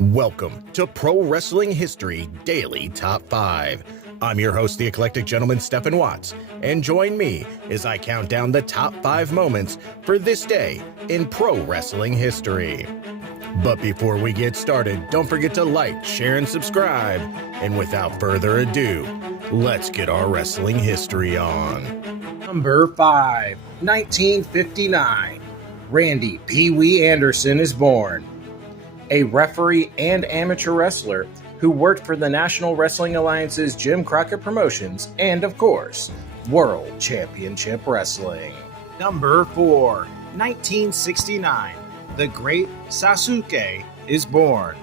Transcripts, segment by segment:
Welcome to Pro Wrestling History Daily Top 5. I'm your host, the eclectic gentleman, Stephen Watts, and join me as I count down the top 5 moments for this day in pro wrestling history. But before we get started, don't forget to like, share, and subscribe. And without further ado, let's get our wrestling history on. Number 5, 1959. Randy Pee Wee Anderson is born. A referee and amateur wrestler who worked for the National Wrestling Alliance's Jim Crockett Promotions and, of course, World Championship Wrestling. Number 4, 1969. The Great Sasuke is born.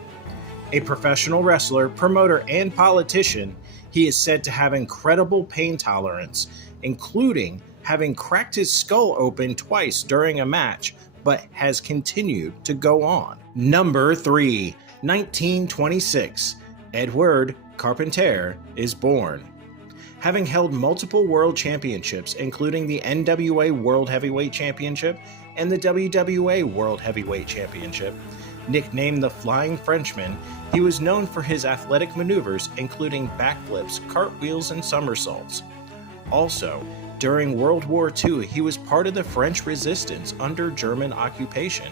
A professional wrestler, promoter, and politician, he is said to have incredible pain tolerance, including having cracked his skull open twice during a match, but has continued to go on. Number 3, 1926. Edward Carpentier is born. Having held multiple world championships, including the NWA World Heavyweight Championship and the WWA World Heavyweight Championship, nicknamed the Flying Frenchman, he was known for his athletic maneuvers, including backflips, cartwheels, and somersaults. Also, during World War II, he was part of the French resistance under German occupation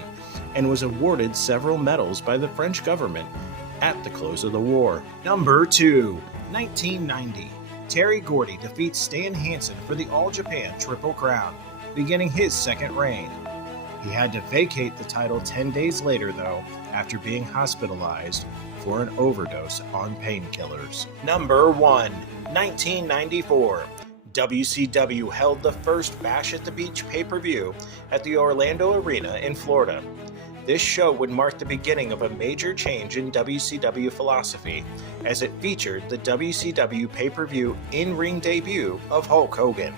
and was awarded several medals by the French government at the close of the war. Number 2, 1990. Terry Gordy defeats Stan Hansen for the All Japan Triple Crown, beginning his second reign. He had to vacate the title 10 days later, though, after being hospitalized for an overdose on painkillers. Number 1, 1994. WCW held the first Bash at the Beach pay-per-view at the Orlando Arena in Florida. This show would mark the beginning of a major change in WCW philosophy, as it featured the WCW pay-per-view in-ring debut of Hulk Hogan.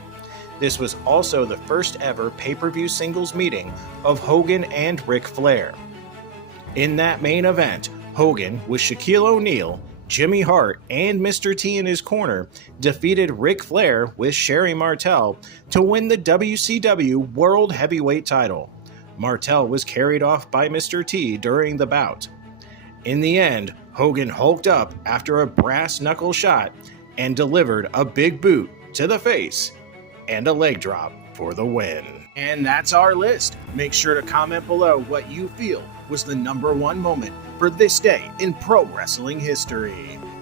This was also the first ever pay-per-view singles meeting of Hogan and Ric Flair. In that main event, Hogan, with Shaquille O'Neal, Jimmy Hart, and Mr. T in his corner, defeated Ric Flair with Sherry Martel to win the WCW World Heavyweight title. Martel was carried off by Mr. T during the bout. In the end, Hogan hulked up after a brass knuckle shot and delivered a big boot to the face and a leg drop for the win. And that's our list. Make sure to comment below what you feel was the number 1 moment for this day in pro wrestling history.